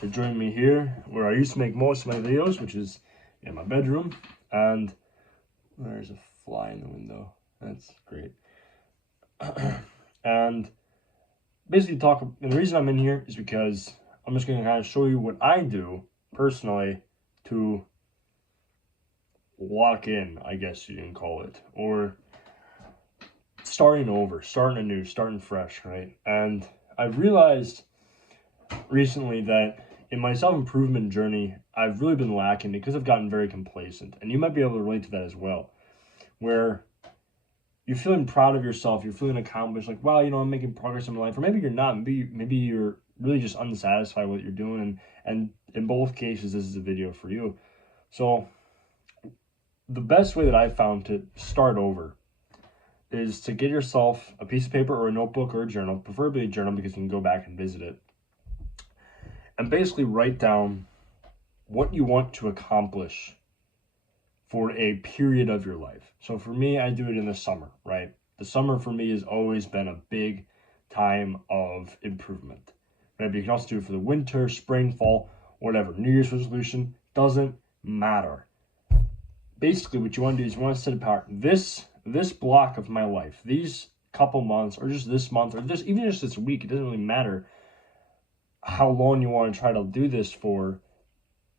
for joining me here where I used to make most of my videos, which is in my bedroom. And there's a fly in the window. That's great. And basically and the reason I'm in here is because I'm just going to kind of show you what I do personally to lock in, I guess you can call it, or starting over, starting anew, starting fresh, right? And I've realized recently that in my self-improvement journey, I've really been lacking because I've gotten very complacent. And you might be able to relate to that as well, where you're feeling proud of yourself, you're feeling accomplished, like, wow, I'm making progress in my life. Or maybe you're not, maybe you're really just unsatisfied with what you're doing. And in both cases, this is a video for you. So the best way that I've found to start over is to get yourself a piece of paper or a notebook or a journal, preferably a journal because you can go back and visit it, and basically write down what you want to accomplish for a period of your life. So for me, I do it in the summer, right? The summer for me has always been a big time of improvement. Right? But you can also do it for the winter, spring, fall, whatever. New Year's resolution, doesn't matter. Basically, what you want to do is you want to set apart this block of my life, these couple months, or just this month, or even just this week. It doesn't really matter how long you want to try to do this for,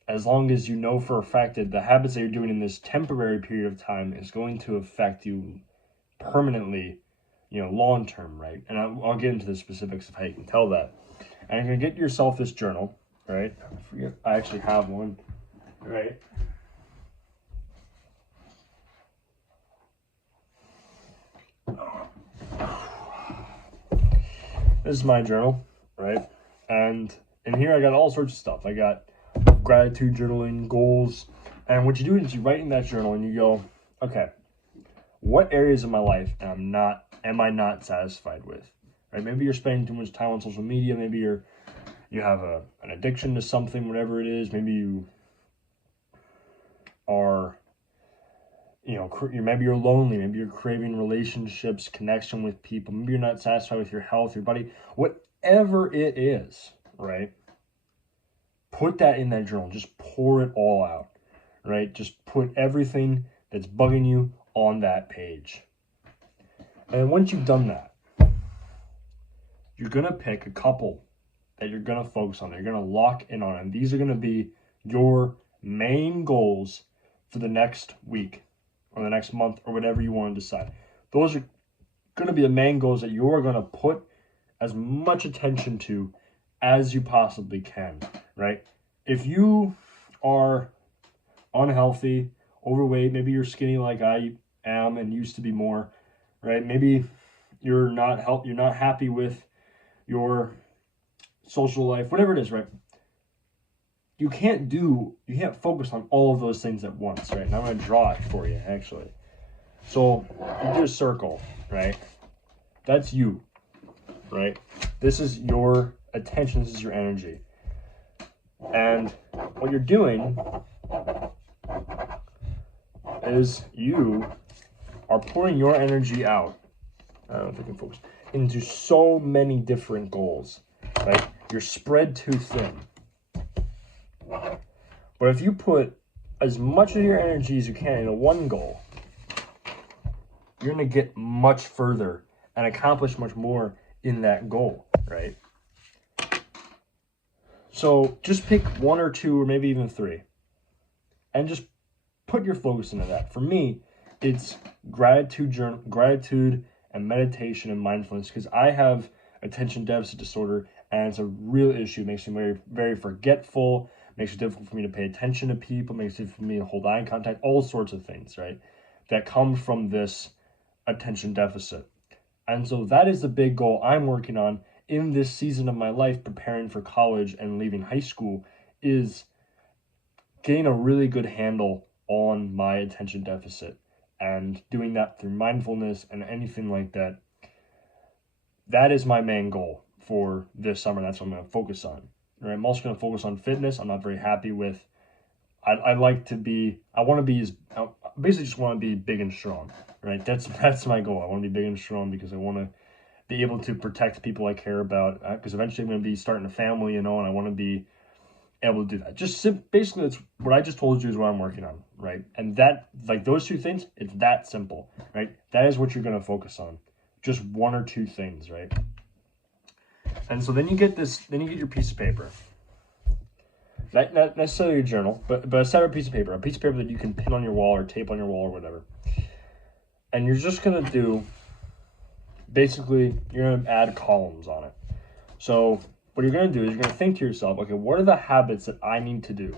as long as you know for a fact that the habits that you're doing in this temporary period of time is going to affect you permanently, long term, right? And I'll get into the specifics of how you can tell that. And you're going to get yourself this journal, right? I actually have one, right? This is my journal, right? And in here I got all sorts of stuff. I got gratitude journaling, goals. And what you do is you write in that journal and you go, okay, what areas of my life am I not satisfied with? Right? Maybe you're spending too much time on social media. Maybe you have an addiction to something, whatever it is. Maybe you are, maybe you're lonely. Maybe you're craving relationships, connection with people. Maybe you're not satisfied with your health, your body, whatever it is, right? Put that in that journal. Just pour it all out, right? Just put everything that's bugging you on that page. And once you've done that, you're going to pick a couple that you're going to focus on. You're going to lock in on. And these are going to be your main goals for the next week or the next month or whatever you want to decide. Those are going to be the main goals that you're going to put as much attention to as you possibly can, right? If you are unhealthy, overweight, maybe you're skinny like I am and used to be more, right? Maybe you're not happy with your social life, whatever it is, right? You can't focus on all of those things at once, right? And I'm going to draw it for you, actually. So you do a circle, right? That's you, right? This is your attention. This is your energy. And what you're doing is you are pouring your energy out. I don't know if I can focus into so many different goals, right? You're spread too thin. But if you put as much of your energy as you can into one goal, you're going to get much further and accomplish much more in that goal, right? So just pick one or two or maybe even three and just put your focus into that. For me, it's gratitude and meditation and mindfulness, because I have attention deficit disorder and it's a real issue. It makes me very, very forgetful, makes it difficult for me to pay attention to people, makes it difficult for me to hold eye contact, all sorts of things, right, that come from this attention deficit. And so that is the big goal I'm working on in this season of my life, preparing for college and leaving high school, is getting a really good handle on my attention deficit and doing that through mindfulness and anything like that. That is my main goal for this summer. That's what I'm going to focus on. Right? I'm also going to focus on fitness. I'm not very happy with, I basically just want to be big and strong, right? That's my goal. I want to be big and strong because I want to be able to protect people I care about, because eventually I'm going to be starting a family, and I want to be able to do that. Basically, that's what I just told you is what I'm working on, right? And that, like those two things, it's that simple, right? That is what you're going to focus on. Just one or two things, right? And so then you get your piece of paper. Not necessarily your journal, but a separate piece of paper. A piece of paper that you can pin on your wall or tape on your wall or whatever. And you're just going to do, basically, you're going to add columns on it. So what you're going to do is you're going to think to yourself, okay, what are the habits that I need to do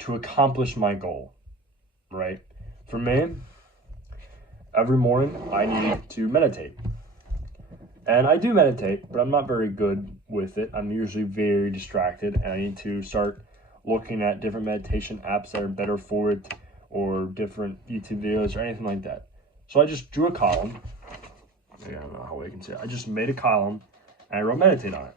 to accomplish my goal, right? For me, every morning I need to meditate. And I do meditate, but I'm not very good with it. I'm usually very distracted, and I need to start looking at different meditation apps that are better for it, or different YouTube videos or anything like that. So I just drew a column. I don't know how I can say it. I just made a column, and I wrote meditate on it.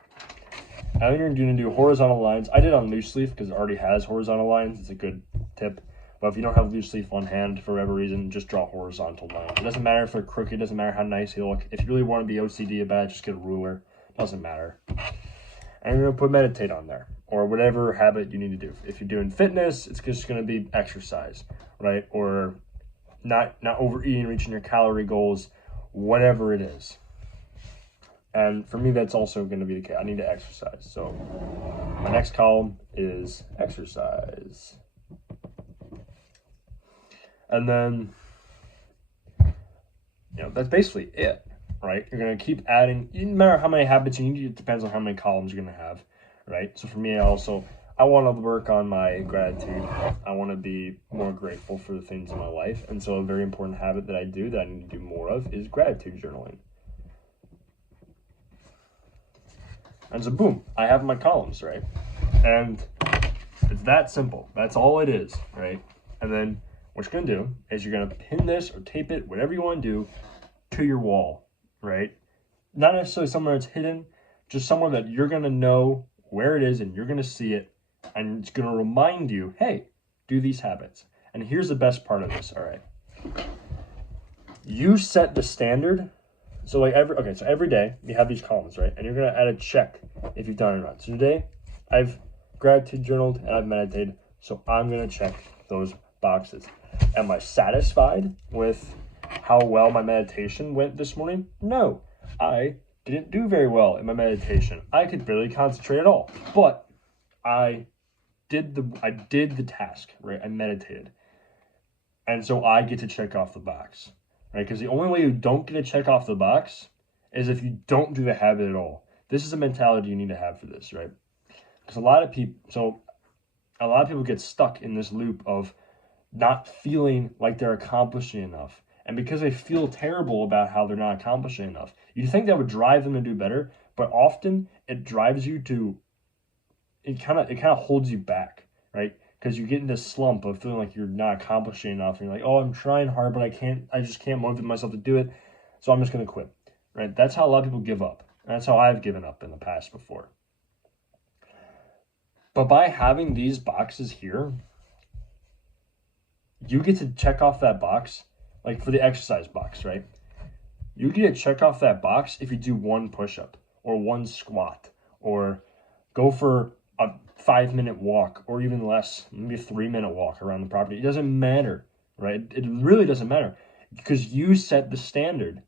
And then you're going to do horizontal lines. I did on loose leaf because it already has horizontal lines. It's a good tip. But if you don't have loose leaf on hand for whatever reason, just draw horizontal lines. It doesn't matter if they're crooked. It doesn't matter how nice they look. If you really want to be OCD about it, just get a ruler. It doesn't matter. And you're going to put meditate on there, or whatever habit you need to do. If you're doing fitness, it's just going to be exercise, right? Or not overeating, reaching your calorie goals, whatever it is. And for me, that's also going to be the case. I need to exercise. So my next column is exercise. And then, that's basically it, right? You're going to keep adding, no matter how many habits you need, it depends on how many columns you're going to have, right? So for me, I want to work on my gratitude. I want to be more grateful for the things in my life. And so a very important habit that I do that I need to do more of is gratitude journaling. And so boom, I have my columns, right? And it's that simple. That's all it is, right? And then what you're going to do is you're going to pin this or tape it, whatever you want to do, to your wall, right? Not necessarily somewhere it's hidden, just somewhere that you're going to know where it is and you're going to see it, and it's going to remind you, hey, do these habits. And here's the best part of this, all right? You set the standard. So every day you have these columns, right? And you're going to add a check if you've done it or not. So today I've gratitude journaled and I've meditated, so I'm going to check those boxes. Am I satisfied with how well my meditation went this morning? No, I didn't do very well in my meditation. I could barely concentrate at all, but I did the task, right? I meditated. And so I get to check off the box, right? Because the only way you don't get to check off the box is if you don't do the habit at all. This is a mentality you need to have for this, right? Because a lot of people get stuck in this loop of not feeling like they're accomplishing enough. And because they feel terrible about how they're not accomplishing enough, you think that would drive them to do better, but often it drives you to, it kind of holds you back, right? Because you get in this slump of feeling like you're not accomplishing enough. And you're like, oh, I'm trying hard, but I just can't motivate myself to do it. So I'm just going to quit, right? That's how a lot of people give up. And that's how I've given up in the past before. But by having these boxes here, you get to check off that box, like for the exercise box, right? You get to check off that box if you do one push-up or one squat or go for a 5-minute walk or even less, maybe a 3-minute walk around the property. It doesn't matter, right? It really doesn't matter because you set the standard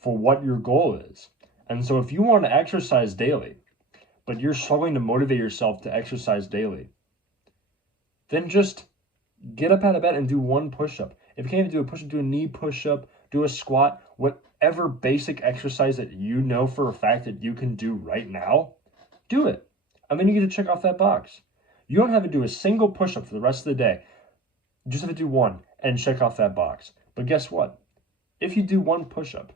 for what your goal is. And so if you want to exercise daily, but you're struggling to motivate yourself to exercise daily, then just get up out of bed and do one push-up. If you can't even do a push-up, do a knee push-up, do a squat, whatever basic exercise that you know for a fact that you can do right now, do it. And then you get to check off that box. You don't have to do a single push-up for the rest of the day. You just have to do one and check off that box. But guess what? If you do one push-up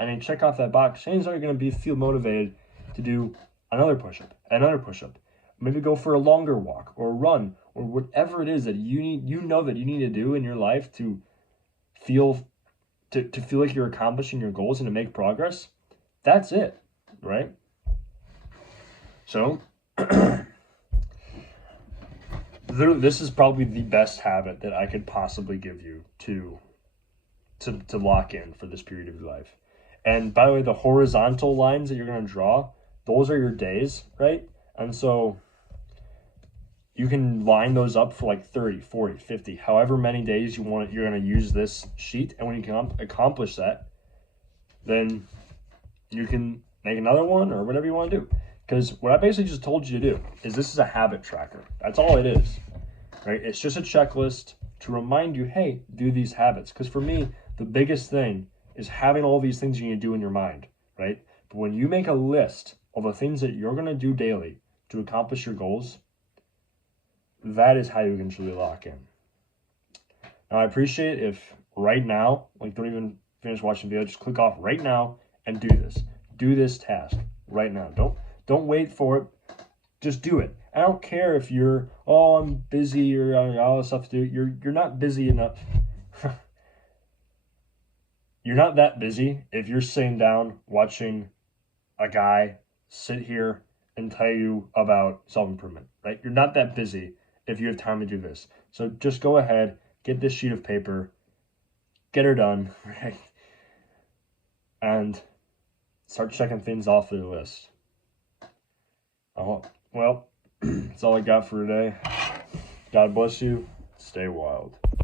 and then check off that box, chances are you're going to feel motivated to do another push-up, maybe go for a longer walk or a run or whatever it is that you know that you need to do in your life to feel like you're accomplishing your goals and to make progress. That's it, right? So this is probably the best habit that I could possibly give you to lock in for this period of your life. And by the way, the horizontal lines that you're going to draw, those are your days, right? And so you can line those up for like 30, 40, 50, however many days you're going to use this sheet. And when you can accomplish that, then you can make another one or whatever you want to do. Because what I basically just told you to do is this is a habit tracker. That's all it is, right? It's just a checklist to remind you, hey, do these habits. Because for me, the biggest thing is having all these things you need to do in your mind, right? But when you make a list of the things that you're going to do daily to accomplish your goals, that is how you can truly lock in. Now, I appreciate if right now, like don't even finish watching the video, just click off right now and do this. Do this task right now. Don't wait for it. Just do it. I don't care if you're, oh, I'm busy or all this stuff to do. You're not busy enough. You're not that busy if you're sitting down watching a guy sit here and tell you about self-improvement, right? You're not that busy if you have time to do this. So just go ahead, get this sheet of paper, get her done, right? And start checking things off the list. Well, that's all I got for today. God bless you. Stay wild.